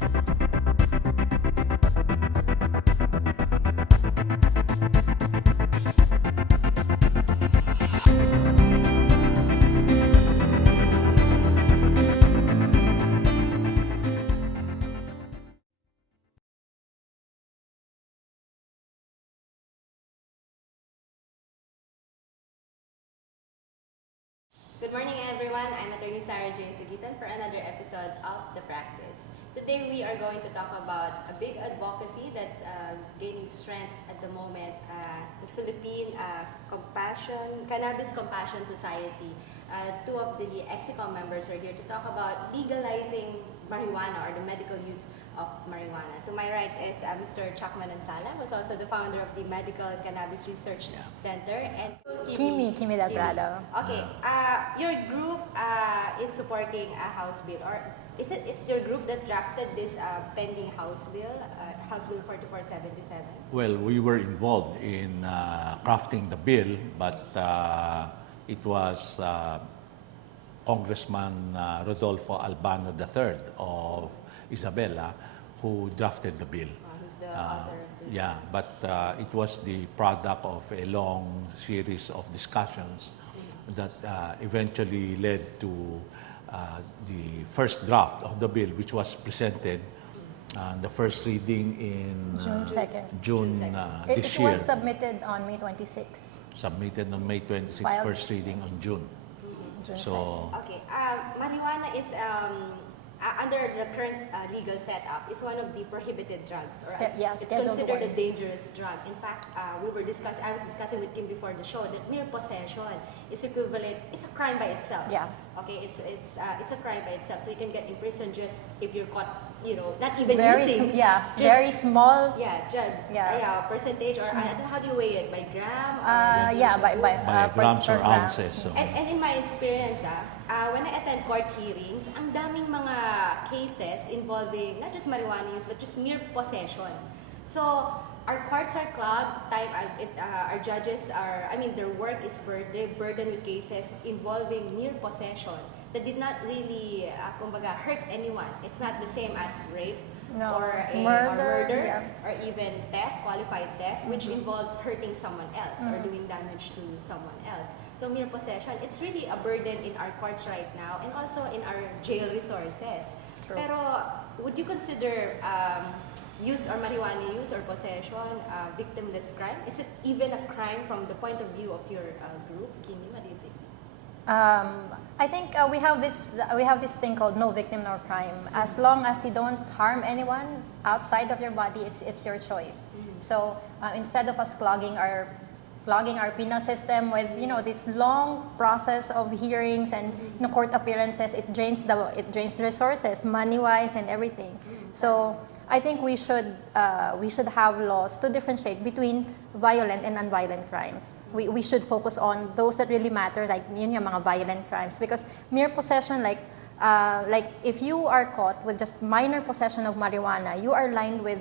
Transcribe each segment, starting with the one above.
Good morning, everyone. I'm Atty. Suguitan for another episode of The Practice. Today, we are going to talk about a big advocacy that's gaining strength at the moment, the Philippine Cannabis Compassion Society. Two of the EXICOM members are here to talk about legalizing marijuana or the medical use of marijuana. To my right is Mr. Chakman Ansala, who's also the founder of the Medical Cannabis Research Center, and Kimi Del Prado. Okay, your group is supporting a House bill, or is it your group that drafted this pending House bill, House Bill 4477? Well, we were involved in crafting the bill, but it was Congressman Rodolfo Albano III of Isabela who drafted the bill. Who's the author of this? Yeah, but it was the product of a long series of discussions that eventually led to the first draft of the bill, which was presented the first reading in June 2nd. June this It year. was submitted on May 26. Submitted on May 26, Filed. first reading on June. June So, Okay, marijuana is under the current legal setup is one of the prohibited drugs, or it's Scheduled considered a 1. dangerous drug. In fact, I was discussing with Kim before the show that mere possession is equivalent. It's a crime by itself. Yeah. Okay, it's a crime by itself. So you can get imprisoned just if you're caught. Not even Very using. very small. Percentage, or how do you weigh it, by gram? Or by grams or grams. ounces. So. And in my experience, when I attend court hearings, ang daming mga cases involving not just marijuana use, but just mere possession. So, our courts are clogged, our judges are, their work is burdened with cases involving mere possession that did not really, hurt anyone. It's not the same as rape, No. or murder, or even theft, qualified theft, which involves hurting someone else or doing damage to someone else. So mere possession, it's really a burden in our courts right now, and also in our jail resources. True. Pero would you consider use or marijuana use or possession victimless crime? Is it even a crime from the point of view of your group? Kimi, what do you think? I think we have this thing called no victim nor crime. As long as you don't harm anyone outside of your body, it's your choice. So instead of us clogging our penal system with this long process of hearings and court appearances, it drains resources, money wise and everything. So I think we should have laws to differentiate between violent and nonviolent crimes. We should focus on those that really matter, like yung mga violent crimes, because mere possession, like if you are caught with just minor possession of marijuana, you are lined with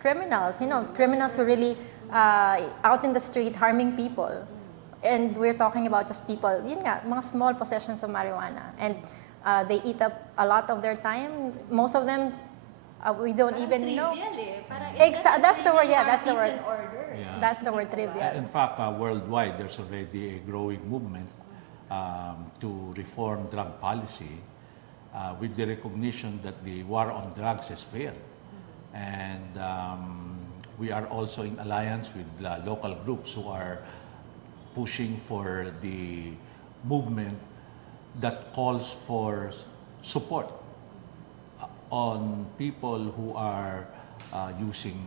criminals, criminals who really out in the street harming people. And we're talking about just people, mga small possessions of marijuana, and they eat up a lot of their time. Most of them we don't even know. That's the word. Yeah, that's the word. Yeah. That's the word, trivial. In fact, worldwide, there's already a growing movement to reform drug policy with the recognition that the war on drugs has failed. And we are also in alliance with local groups who are pushing for the movement that calls for support on people who are using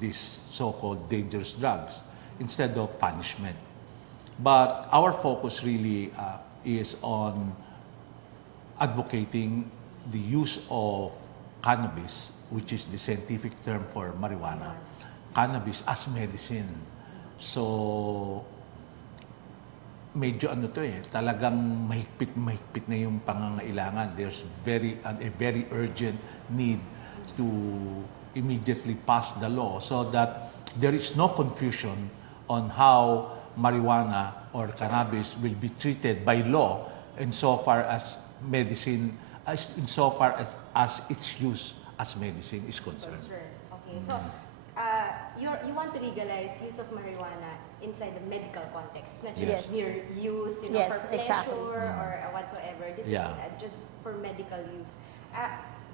these so-called dangerous drugs instead of punishment. But our focus really is on advocating the use of cannabis, which is the scientific term for marijuana, cannabis as medicine. So, medyo talagang mahigpit na yung pangangailangan. There's a very urgent need to immediately pass the law so that there is no confusion on how marijuana or cannabis will be treated by law insofar as medicine insofar as its use as medicine is concerned. Sure. Okay. So, you want to legalize use of marijuana inside the medical context, not just Yes. mere use, Yes, for pleasure exactly. or whatsoever. This is Yeah. just for medical use.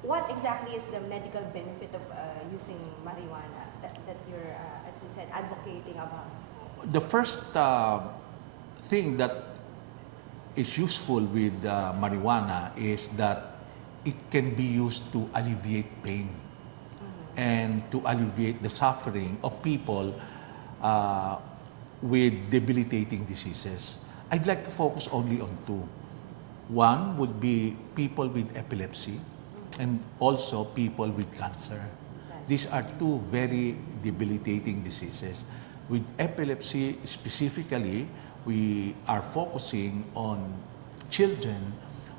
What exactly is the medical benefit of using marijuana that you're, as you said, advocating about? The first thing that is useful with marijuana is that it can be used to alleviate pain and to alleviate the suffering of people with debilitating diseases. I'd like to focus only on two. One would be people with epilepsy and also people with cancer. These are two very debilitating diseases. With epilepsy specifically, we are focusing on children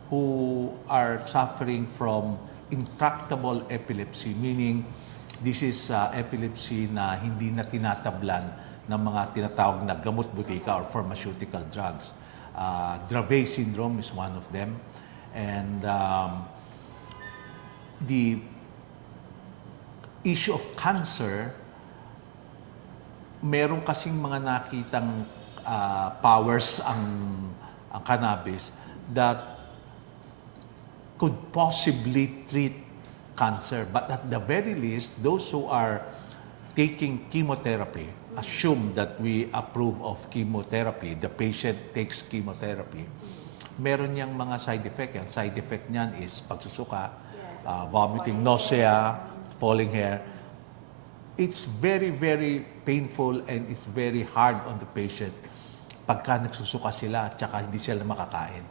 who are suffering from intractable epilepsy, meaning this is epilepsy na hindi na tinatablan ng mga tinatawag na gamot butika or pharmaceutical drugs. Dravet syndrome is one of them. And the issue of cancer, meron kasing mga nakitang powers ang cannabis that could possibly treat cancer. But at the very least, those who are taking chemotherapy, assume that we approve of chemotherapy, the patient takes chemotherapy, meron niyang mga side effect. Yung side effect niyan is pagsusuka, vomiting, nausea, falling hair. It's very, very painful and it's very hard on the patient pagka nagsusuka sila at saka hindi sila makakain.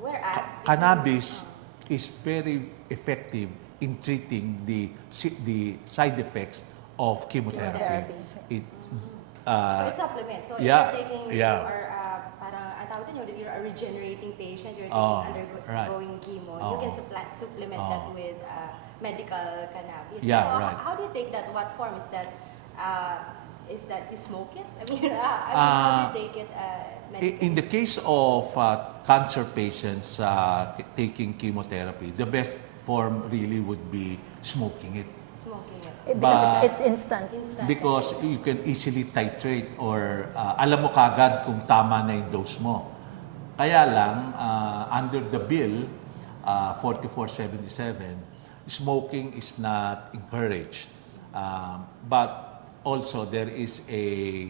Whereas, Cannabis is very effective in treating the side effects of chemotherapy. It, so it's supplement. So if yeah, you're taking, yeah. you are, parang, ang tawag din, you're a regenerating patient, you're taking undergoing chemo, you can supplement that with medical cannabis. Yeah, So, right. How do you take that? What form is that? Is that you smoke it? I mean, how do you take it medically? In the case of cancer patients taking chemotherapy, the best form really would be smoking it. Smoking it. Because But- it's instant. Instant. Because you can easily titrate or alam mo kagad kung tama na yung dose mo. Kaya lang, under the bill, 4477, smoking is not encouraged. But also, there is a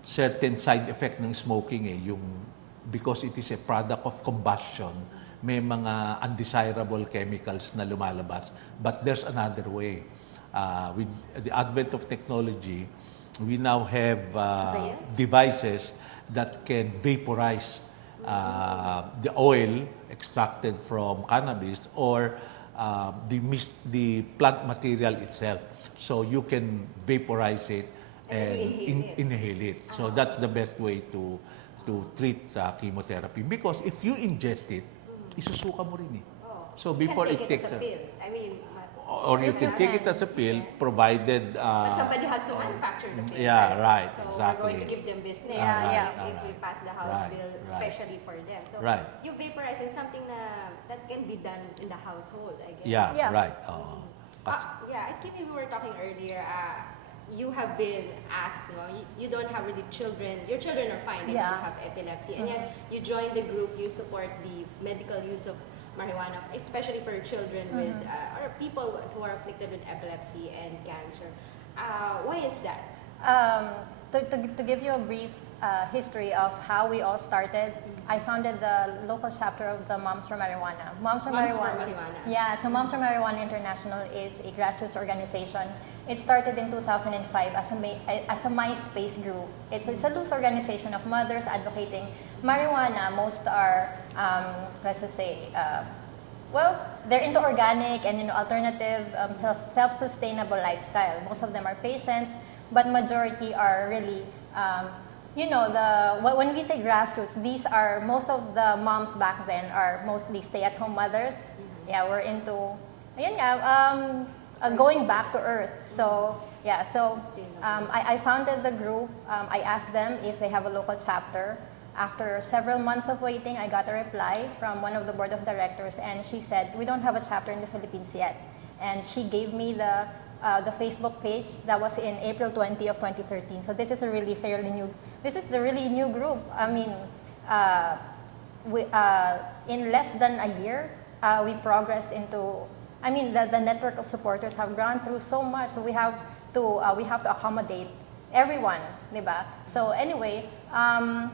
certain side effect ng smoking because it is a product of combustion, may mga undesirable chemicals na lumalabas. But there's another way. With the advent of technology, we now have devices that can vaporize the oil extracted from cannabis or the plant material itself. So you can vaporize it and inhale it. So that's the best way to treat chemotherapy. Because if you ingest it, isusuka mo rin eh. So before you it can take takes it as a pill. I mean, or you can take it as a pill, provided but somebody has to manufacture the pill. yeah, first. right, So exactly. we're going to give them business if we pass the House Right, bill, right. especially for them. So Right. you vaporizing something that can be done in the household, I guess. Yeah. right. Yeah, I think we were talking earlier. You have been asked, you don't have really children. Your children are fine if you Yeah. have epilepsy, and yet you join the group. You support the medical use of marijuana, especially for children with or people who are afflicted with epilepsy and cancer. Why is that? To give you a brief history of how we all started, I founded the local chapter of the Moms for Marijuana. Moms for Marijuana. Yeah, so Moms for Marijuana International is a grassroots organization. It started in 2005 as a MySpace group. It's a loose organization of mothers advocating marijuana. Most are, let's just say, they're into organic and alternative, self-sustainable lifestyle. Most of them are patients, but majority are really, when we say grassroots, most of the moms back then are mostly stay-at-home mothers. Yeah, we're into, going back to earth. So, I founded the group. I asked them if they have a local chapter. after several months of waiting, I got a reply from one of the board of directors, and she said, we don't have a chapter in the Philippines yet. And she gave me the Facebook page that was in April 20 of 2013. So this is a really fairly new, this is the really new group. I mean, in less than a year, we progressed into, I mean, the network of supporters have gone through so much. So we have to accommodate everyone, diba? So anyway, around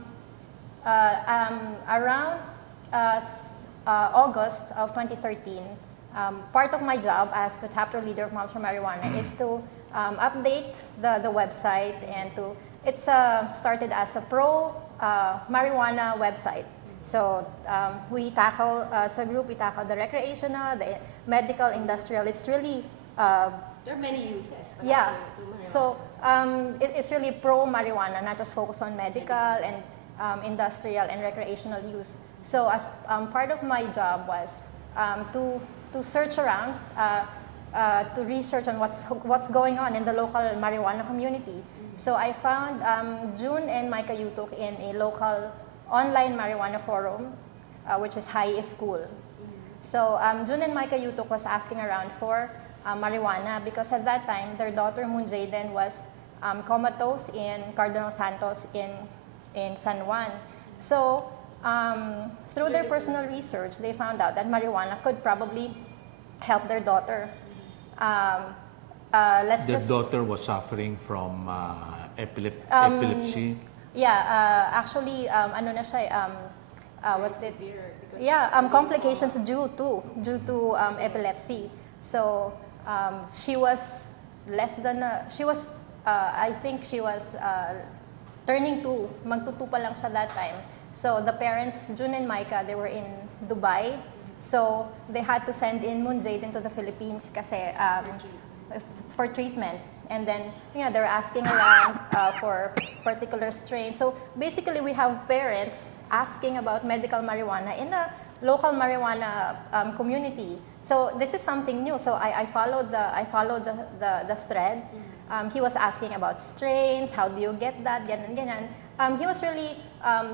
August of 2013, part of my job as the chapter leader of Moms for Marijuana is to update the website and to, it's started as a pro marijuana website. So we tackle, as a group, we tackle the recreational, the medical, industrial. It's really... there are many uses. Yeah. So it's really pro marijuana, not just focus on medical and industrial and recreational use. So as part of my job was to search around, to research on what's going on in the local marijuana community. So I found June and Micah Yutuk in a local online marijuana forum, which is High School. So June and Micah Yutuk was asking around for marijuana because at that time their daughter Moon Jaden was comatose in Cardinal Santos in San Juan. So through their personal research, they found out that marijuana could probably help their daughter. Their daughter was suffering from epilepsy. Yeah, actually, ano na siya, what's this? Severe because Yeah, complications due to epilepsy. So she was less than I think she was turning 2, magtutu pa lang siya that time. So the parents, June and Micah, they were in Dubai. So they had to send in Moon Jaden to the Philippines kasi for treatment. And then, they were asking around for particular strains. So basically, we have parents asking about medical marijuana in a local marijuana community. So this is something new. So I followed the thread. He was asking about strains. How do you get that? Ganyan, ganyan. He was really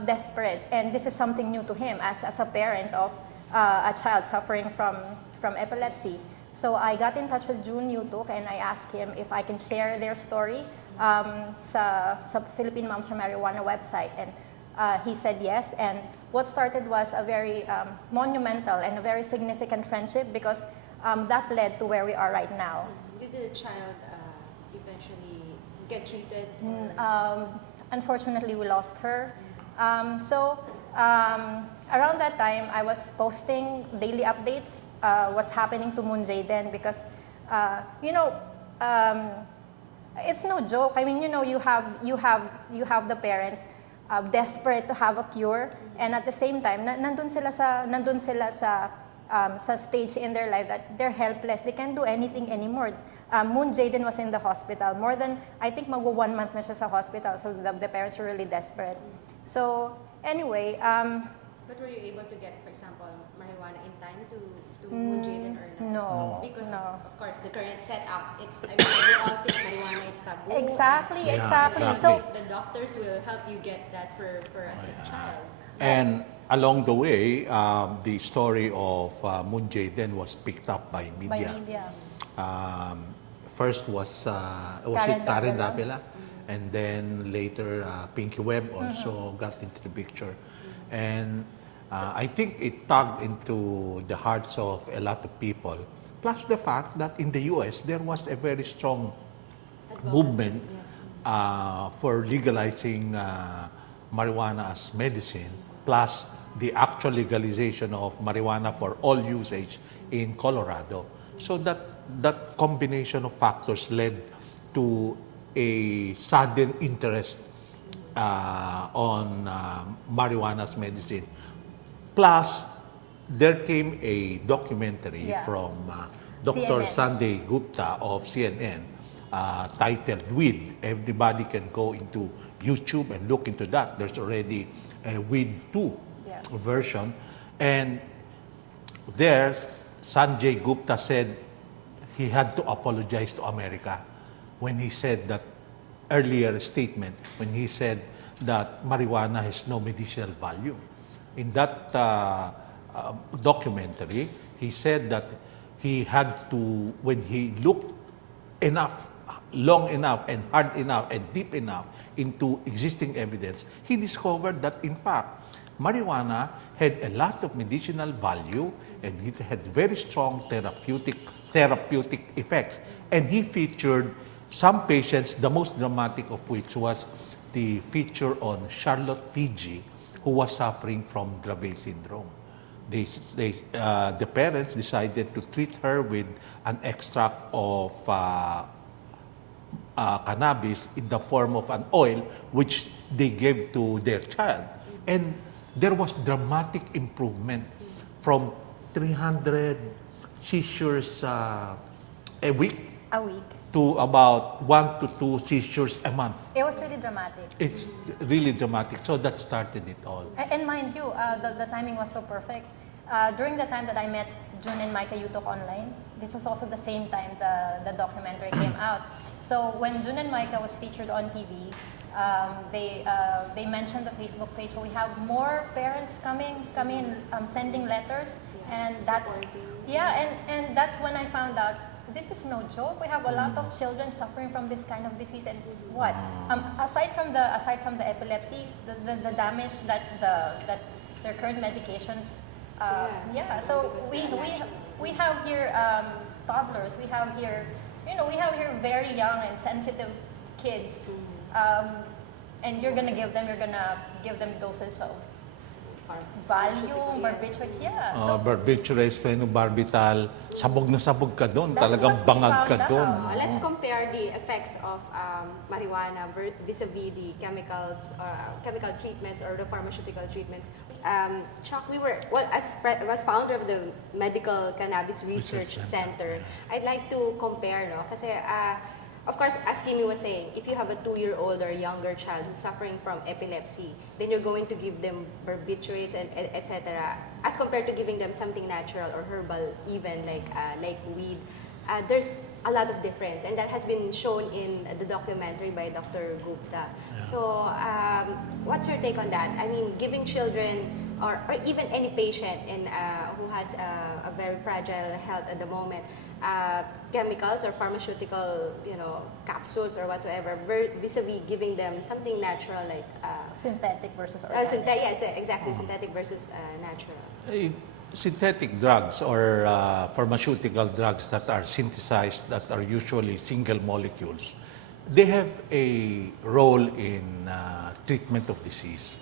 desperate, and this is something new to him as a parent of a child suffering from epilepsy. So I got in touch with June Yutuk and I asked him if I can share their story sa Philippine Moms for Marijuana website. And he said yes. And what started was a very monumental and a very significant friendship because that led to where we are right now. Did the child eventually get treated? Unfortunately, we lost her. Around that time, I was posting daily updates, what's happening to Moon Jaden because, it's no joke. I mean, you have the parents desperate to have a cure, and at the same time, nandun sila sa stage in their life that they're helpless. They can't do anything anymore. Moon Jaden was in the hospital. More than, I think, 1 month na siya sa hospital. So the parents were really desperate. So anyway. But were you able to get, for example, marijuana in time to Moon Jaden or not? No. Because no. of course the current setup, we all think marijuana is taboo. Exactly. exactly. So the doctors will help you get that for a sick child. And along the way, the story of Moon Jaden was picked up by media. First was Karen Davila, and then later Pinky Webb also got into the picture. And I think it tugged into the hearts of a lot of people. Plus the fact that in the US, there was a very strong movement for legalizing marijuana as medicine, plus the actual legalization of marijuana for all usage in Colorado. So that combination of factors led to a sudden interest on marijuana as medicine. Plus, there came a documentary from Dr. CNN. Sanjay Gupta of CNN titled Weed. Everybody can go into YouTube and look into that. There's already a Weed 2 version. And there, Sanjay Gupta said he had to apologize to America when he said that earlier statement, when he said that marijuana has no medicinal value. In that documentary, he said that he had to, when he looked enough, long enough, and hard enough, and deep enough into existing evidence, he discovered that in fact, marijuana had a lot of medicinal value and it had very strong therapeutic effects. And he featured some patients, the most dramatic of which was the feature on Charlotte Fiji, who was suffering from Dravet syndrome. The parents decided to treat her with an extract of cannabis in the form of an oil, which they gave to their child. And there was dramatic improvement from 300 seizures a week A week. to about 1 to 2 seizures a month. It was really dramatic. It's really dramatic. So that started it all. And mind you, the timing was so perfect. During the time that I met June and Micah Yutok online, this was also the same time the documentary came out. So when June and Micah was featured on TV, they mentioned the Facebook page. So we have more parents coming, sending letters, and that's and that's when I found out this is no joke. We have a lot of children suffering from this kind of disease, and what aside from the epilepsy, the damage that their current medications. So we have here toddlers. We have here very young and sensitive kids, and you're gonna give them doses of Valium, barbiturates, Barbiturates, phenobarbital, sabog na sabog ka doon, That's talagang what we bangag ka found doon. out. Let's compare the effects of marijuana vis-a-vis the chemical treatments or the pharmaceutical treatments. Chuck, as founder of the Medical Cannabis Research Center, I'd like to compare, no? Kasi, of course, as Kimi was saying, if you have a 2-year-old or younger child who's suffering from epilepsy, then you're going to give them barbiturates and etc. As compared to giving them something natural or herbal, even like weed, there's a lot of difference, and that has been shown in the documentary by Dr. Gupta. Yeah. So, what's your take on that? I mean, giving children or even any patient who has a very fragile health at the moment, chemicals or pharmaceutical, capsules or whatsoever, vis-a-vis giving them something natural like synthetic versus organic. yes, exactly, synthetic versus natural. Synthetic drugs or pharmaceutical drugs that are synthesized, that are usually single molecules, they have a role in treatment of disease.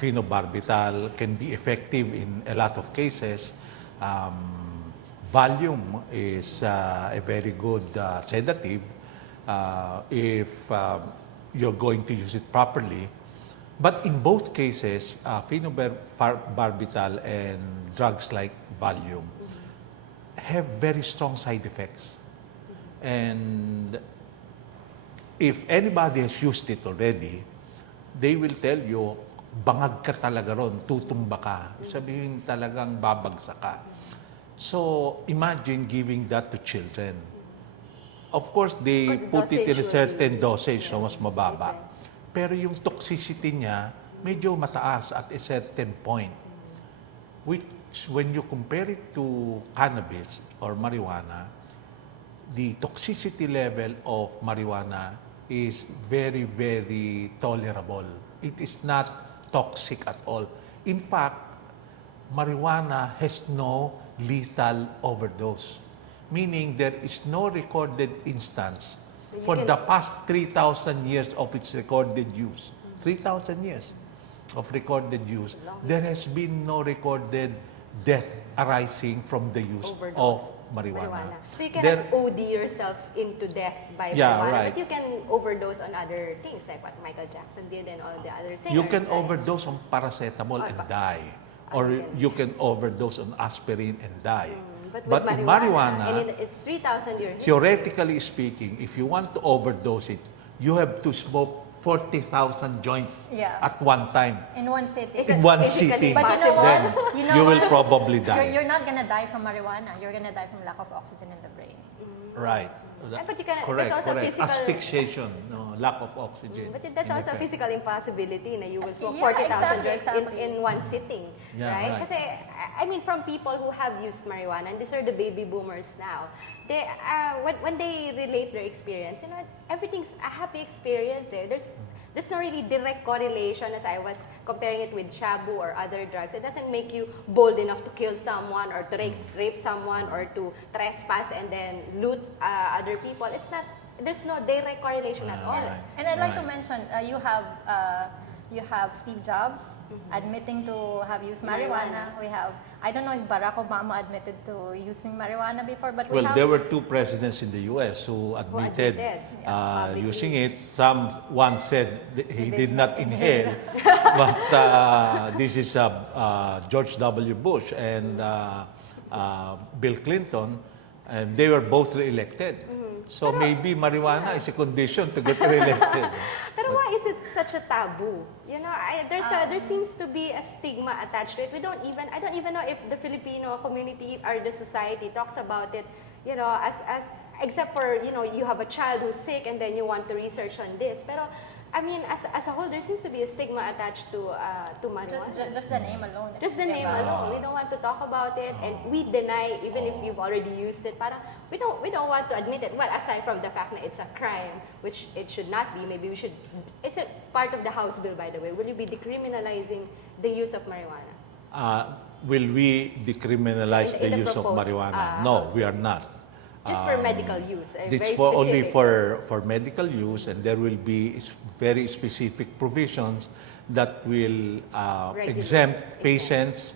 Phenobarbital can be effective in a lot of cases. Valium is a very good sedative if you're going to use it properly. But in both cases, phenobarbital and drugs like Valium have very strong side effects. And if anybody has used it already, they will tell you, bangag ka talaga ron, tutumba ka. Sabihin talagang babagsak ka. So imagine giving that to children. Of course, they put it in a certain dosage, so mas mababa. Pero yung toxicity niya, medyo mataas at a certain point. Which, when you compare it to cannabis or marijuana, the toxicity level of marijuana is very, very tolerable. It is not toxic at all. In fact, marijuana has no lethal overdose. Meaning there is no recorded instance for the past 3,000 years of its recorded use. 3,000 years of recorded use. There has been no recorded death arising from the use of marijuana. So you cannot OD yourself into death by marijuana, right. but you can overdose on other things like what Michael Jackson did and all the other singers. You can right? overdose on paracetamol and die. Or you can overdose on aspirin and die. But in marijuana, and it's 3,000 years. theoretically speaking, if you want to overdose it, you have to smoke 40,000 joints at one time. In one city. In one physically sitting. But you know Then what? you will probably die. You're not gonna die from marijuana. You're gonna die from lack of oxygen in the brain. Right. But you can, Correct, that's also correct. physical. Asphyxiation, no, lack of oxygen. But that's in also a effect. physical impossibility na you will smoke Yeah, 40,000 exactly, joints exactly. in one sitting, Yeah, right? right. Kasi, I mean, from people who have used marijuana, and these are the baby boomers now, they, when they relate their experience, you know, everything's a happy experience. Eh. There's no really direct correlation as I was comparing it with shabu or other drugs. It doesn't make you bold enough to kill someone or to rape someone or to trespass and then loot other people. It's not, there's no direct correlation at all. Right. And I'd like to Right. mention, you have Steve Jobs admitting to have used marijuana. We have, I don't know if Barack Obama admitted to using marijuana before, but we Well, have... there were two presidents in the U.S. who admitted publicly. using it. One said he did not inhale, but this is George W. Bush and Bill Clinton, and they were both re-elected. So maybe marijuana is a condition to get re-elected. Pero why is it such a taboo? You know, there seems to be a stigma attached to it. I don't even know if the Filipino community or the society talks about it, you know, as except for, you know, you have a child who's sick and then you want to research on this. Pero I mean, as a whole, there seems to be a stigma attached to marijuana. Just the name alone. Just the name alone. We don't want to talk about it, and we deny even if you've already used it. Parang we don't want to admit it. Well, aside from the fact that it's a crime, which it should not be. Maybe we should. Is it part of the House bill, by the way? Will you be decriminalizing the use of marijuana? Will we decriminalize In the the use of proposed, marijuana? No, House we bill. are not. Just for medical use. It's Very for only specific. for medical use, and there will be very specific provisions that will exempt patients,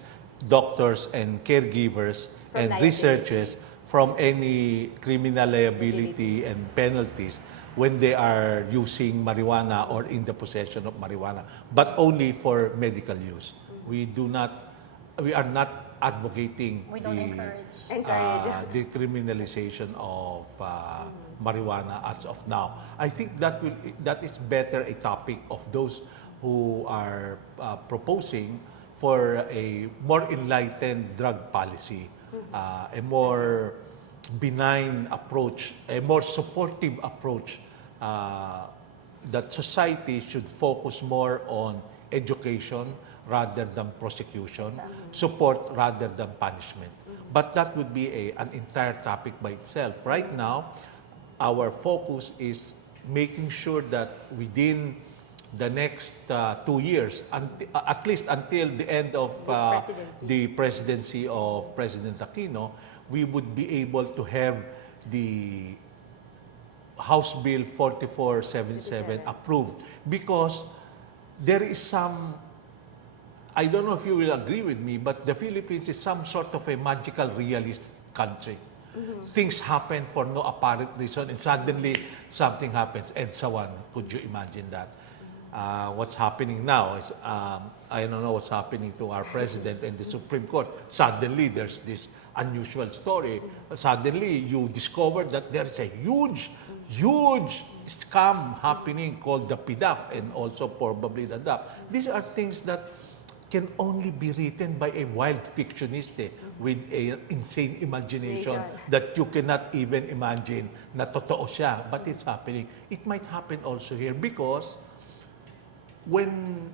doctors, and caregivers From and liability. researchers from any criminal liability and penalties when they are using marijuana or in the possession of marijuana, but only for medical use. We are not advocating We don't encourage. the criminalization of marijuana as of now. I think that is better a topic of those who are proposing for a more enlightened drug policy, a more benign approach, a more supportive approach, that society should focus more on education rather than prosecution, support rather than punishment. But that would be an entire topic by itself. Right now, our focus is making sure that within the next 2 years, at least until the end of the presidency of President Aquino, we would be able to have the House Bill 4477 approved, because there is some, I don't know if you will agree with me, but the Philippines is some sort of a magical realist country. Things happen for no apparent reason and suddenly something happens. And so on. Could you imagine that? What's happening now is, I don't know what's happening to our president and the Supreme Court. Suddenly there's this unusual story. Suddenly you discover that there's a huge scam happening called the PDAF and also probably the DAP. These are things that can only be written by a wild fictionist with an insane imagination that you cannot even imagine na totoo siya, but it's happening. It might happen also here because when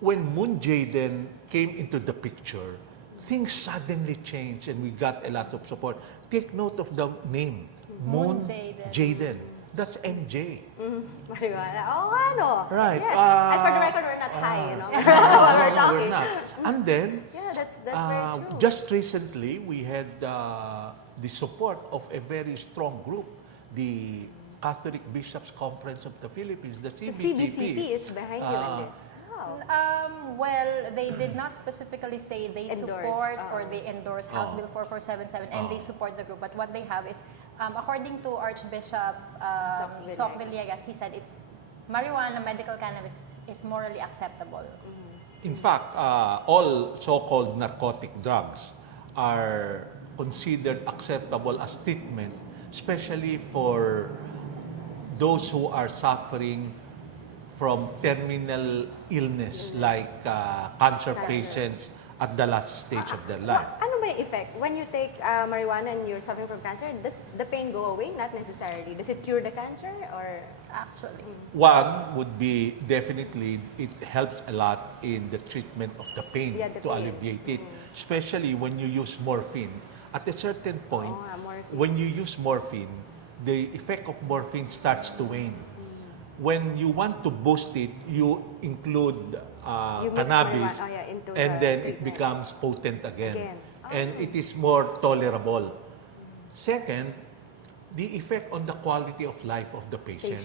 Moon Jaden came into the picture, things suddenly changed and we got a lot of support. Take note of the name, Moon Jaden. That's MJ. Marijuana. Oh, ano? Right. Yes. And for the record, we're not high, you know? While we're No, talking. we're not. And then, Yeah, that's very true. just recently, we had the support of a very strong group, the Catholic Bishops Conference of the Philippines, the So CBCP. CBCP is behind you in this. Wow. Well, they did not specifically say they Endorse, support or they endorse House Bill 4477 and they Oh. support the group. But what they have is, according to Archbishop Sok Villegas, he said it's marijuana, medical cannabis is morally acceptable. In fact, all so-called narcotic drugs are considered acceptable as treatment, especially for those who are suffering from terminal illness like cancer patients at the last stage of their life. Ano ba may effect? When you take marijuana and you're suffering from cancer, does the pain go away? Not necessarily. Does it cure the cancer or? Actually. One would be definitely it helps a lot in the treatment of the pain Yeah, the to pain. alleviate it, especially when you use morphine. At a certain point, Morphine. when you use morphine, the effect of morphine starts to wane. When you want to boost it, you include You mix cannabis, marijuana, into and the then it treatment. becomes potent again. Again. And it is more tolerable. Second, the effect on the quality of life of the patient.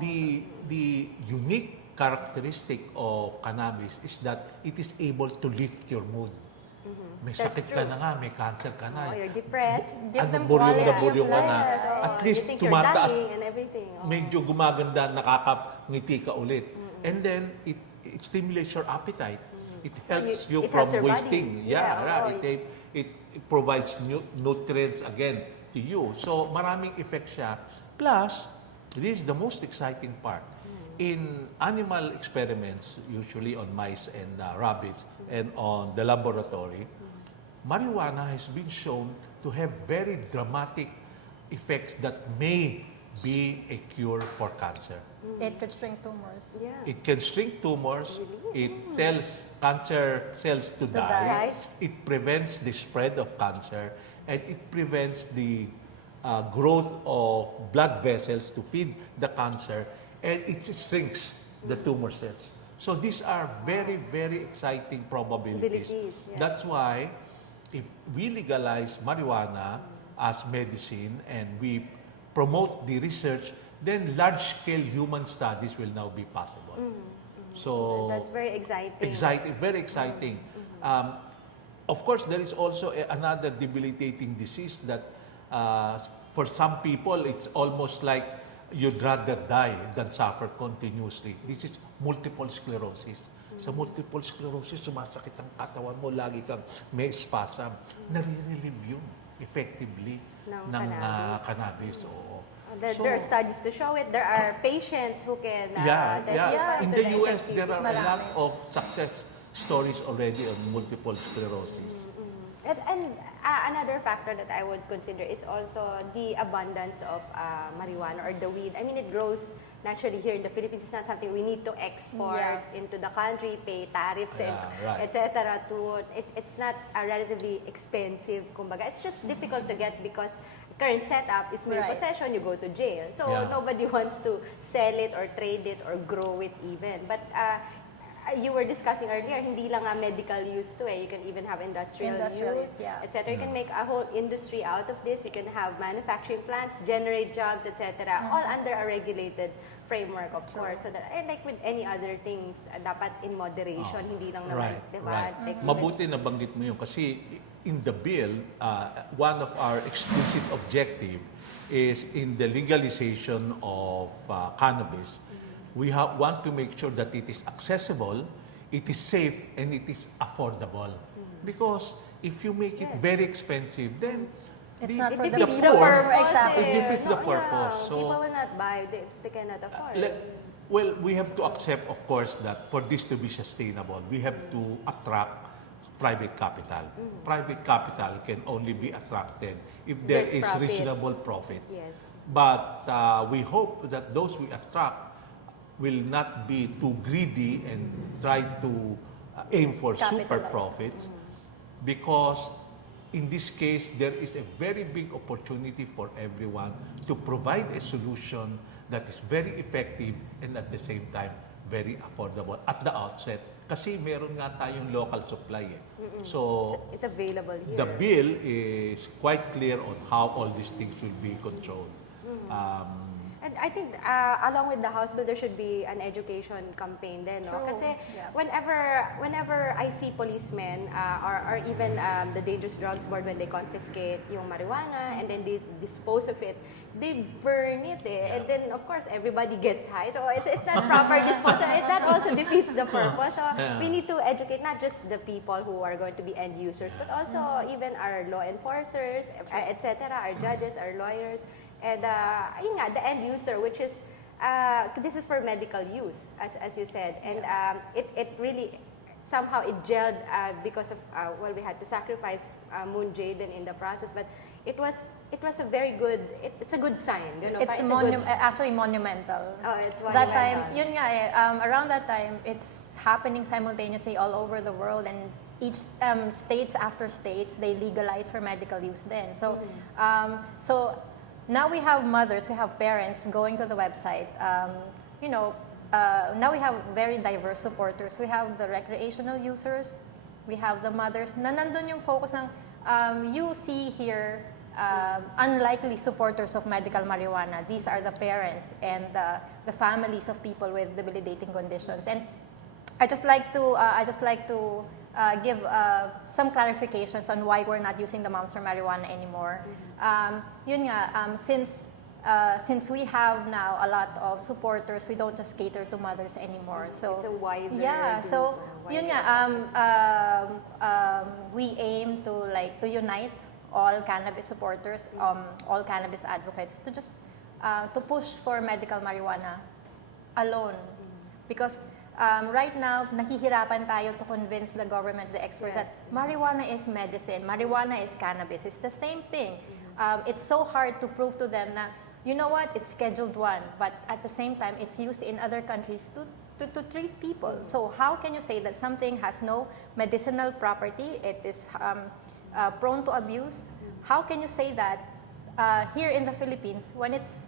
The unique characteristic of cannabis is that it is able to lift your mood. May That's sakit true. ka na nga, may cancer ka na. You're depressed. Give them buryong na quality of buryong ka na. life. At least you think you're tumataas, dying and everything. medyo gumaganda, nakakangiti ka ulit. And then, it stimulates your appetite. It So helps you- you it from helps your body. wasting. Yeah, Right. It provides nutrients again to you. So, maraming effect siya. Plus, this is the most exciting part. In animal experiments, usually on mice and rabbits, and on the laboratory, marijuana has been shown to have very dramatic effects that may be a cure for cancer. It could shrink tumors. Yeah. It can shrink tumors. It tells cancer cells to die. die. It prevents the spread of cancer. And it prevents the growth of blood vessels to feed the cancer. And it shrinks the tumor cells. So these are very, very exciting probabilities. Abilities, yes. That's why if we legalize marijuana as medicine and we promote the research, then large-scale human studies will now be possible. So That's very exciting. very exciting. Of course, there is also another debilitating disease that for some people, it's almost like you'd rather die than suffer continuously. This is multiple sclerosis. Sa multiple sclerosis, sumasakit ang katawan mo, lagi kang may spasm. Nare-relieve yun effectively Ng ng cannabis. cannabis. Oo. There are studies to show it. There are patients who can testify In to the US, effectivity. there are a Marami. lot of success stories already on multiple sclerosis. And another factor that I would consider is also the abundance of marijuana or the weed. I mean, it grows naturally here in the Philippines. It's not something we need to export into the country, pay tariffs, and right. etc. It's not relatively expensive. Kumbaga, it's just difficult to get because current setup is mere Right. possession, you go to jail. So nobody wants to sell it or trade it or grow it even. But you were discussing earlier, hindi lang medical use to You can even have industrial use, yeah. etc. You can make a whole industry out of this. You can have manufacturing plants, generate jobs, etc. All under a regulated framework, of course. So that, like with any other things, dapat in moderation, hindi lang naman, Right, diba? right. Like, Mabuti na banggit mo yun kasi in the bill, one of our explicit objective is in the legalization of cannabis. We want to make sure that it is accessible, it is safe, and it is affordable. Because if you make it very expensive, then It's not for it the defeats people. poor, Exactly. it defeats the No, purpose. yeah. So, People will not buy this. They cannot afford. well, we have to accept, of course, that for this to be sustainable, we have to attract private capital. Private capital can only be attracted if there There's is profit. reasonable profit. Yes. But we hope that those we attract will not be too greedy and try to aim for super Capitalize. profits because in this case, there is a very big opportunity for everyone to provide a solution that is very effective and at the same time very affordable at the outset. Kasi meron nga tayong local supply. So, It's available here. the bill is quite clear on how all these things will be controlled. And I think along with the House bill, there should be an education campaign then, no? True. Kasi Yeah. whenever I see policemen or even the Dangerous Drugs Board, when they confiscate yung marijuana and then they dispose of it, they burn it And then, of course, everybody gets high. So it's not proper disposal. That also defeats the purpose. So we need to educate not just the people who are going to be end users, but also even our law enforcers, etc., our judges, our lawyers, and yun nga, the end user, which is this is for medical use, as you said, and it really somehow it gelled because of, well, we had to sacrifice Moon Jaden in the process, but it was a very good, it's a good sign. You know, It's actually monumental. Oh, it's That monumental. time, yun nga around that time, it's happening simultaneously all over the world, and each states after states, they legalize for medical use then. So, so now we have mothers, we have parents going to the website. You know, now we have very diverse supporters. We have the recreational users, we have the mothers. Na nandun yung focus ng, you see here, unlikely supporters of medical marijuana. These are the parents and the families of people with debilitating conditions. And I just like to give some clarifications on why we're not using the moms for marijuana anymore. Yun nga, since we have now a lot of supporters, we don't just cater to mothers anymore. So it's a wider yeah, so wider yun nga, we aim to unite all cannabis supporters, all cannabis advocates to just to push for medical marijuana alone, because right now nahihirapan tayo to convince the government, the experts, that marijuana is medicine, marijuana is cannabis, it's the same thing. It's so hard to prove to them na, you know what, it's Scheduled 1, but at the same time it's used in other countries to treat people. So how can you say that something has no medicinal property, it is prone to abuse? How can you say that here in the Philippines when it's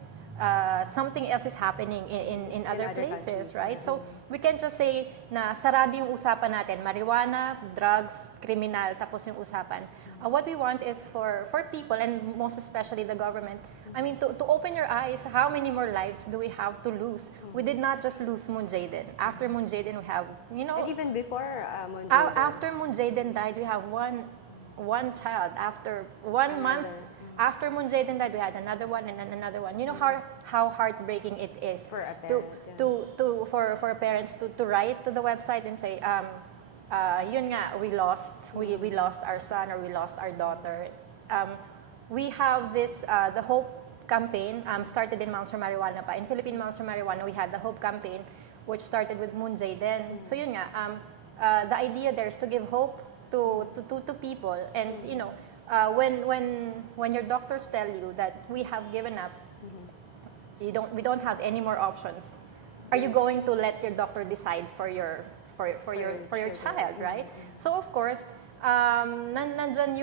something else is happening in other places, countries, right? So we can't just say na sarado yung usapan natin, marijuana, drugs, criminal, tapos yung usapan. What we want is for people, and most especially the government, I mean, to open your eyes. How many more lives do we have to lose? We did not just lose Moon Jaden. After Moon Jaden, we have, you know, and even before Moon Jaden. after Moon Jaden died, we have one child. After 1 month, after Moon Jaden died, we had another one and then another one. You know how heartbreaking it is For a parent, for parents to write to the website and say, yun nga, we lost our son or we lost our daughter. We have this the Hope campaign started in Moms for Marijuana pa. In Philippine Moms for Marijuana, we had the Hope campaign, which started with Moon Jaden. So yun nga, the idea there is to give hope to people, and you know, when your doctors tell you that we have given up, we don't have any more options, are you going to let your doctor decide for your child, right? So of course, nandyan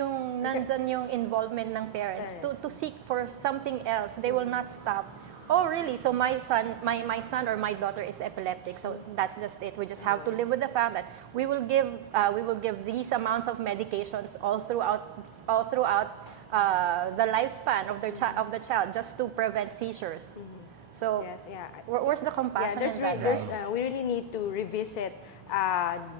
yung involvement ng parents to seek for something else. They will not stop. Oh, really? So my son or my daughter is epileptic. So that's just it. We just have to live with the fact that we will give these amounts of medications all throughout the lifespan of the child just to prevent seizures. So Yes, yeah. where's the compassion in that? We really need to revisit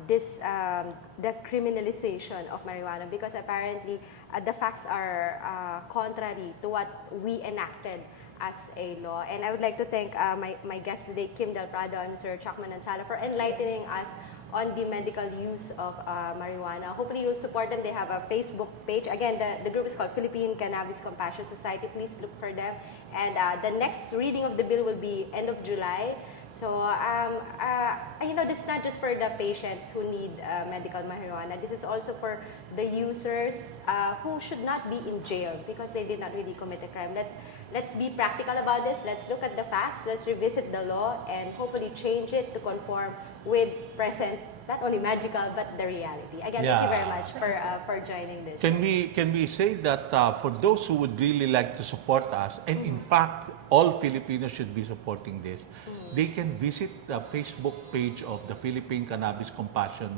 the criminalization of marijuana, because apparently the facts are contrary to what we enacted as a law. And I would like to thank my guests today, Kim Del Prado and Mr. Chakman Ansala, for enlightening us on the medical use of marijuana. Hopefully you'll support them. They have a Facebook page. Again, the group is called Philippine Cannabis Compassion Society. Please look for them. And the next reading of the bill will be end of July. So, you know, this is not just for the patients who need medical marijuana. This is also for the users who should not be in jail because they did not really commit a crime. Let's be practical about this. Let's look at the facts. Let's revisit the law and hopefully change it to conform with present, not only magical, but the reality. Again, thank you very much for joining this. Can we say that for those who would really like to support us, and in fact, all Filipinos should be supporting this, they can visit the Facebook page of the Philippine Cannabis Compassion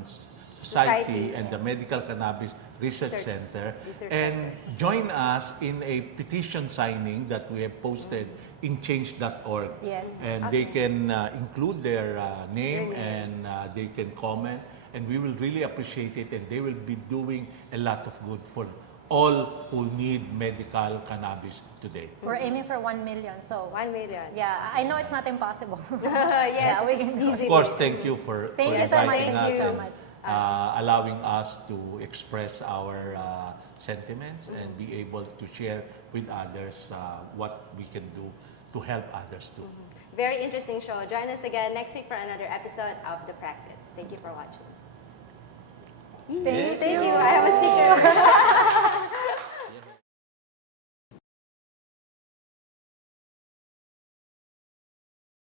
Society and the Medical Cannabis Research Center and join us in a petition signing that we have posted in change.org. Yes. And they can include their name and they can comment, and we will really appreciate it, and they will be doing a lot of good for all who need medical cannabis today. We're aiming for 1 million, so 1 million. yeah, I know it's not impossible. Yes, Yeah, we can do Of course, thank you for Thank you so much. inviting Thank us you so and much. allowing us to express our sentiments and be able to share with others what we can do to help others too. Very interesting show. Join us again next week for another episode of The Practice. Thank you for watching. Thank Thank you. I have a sticker.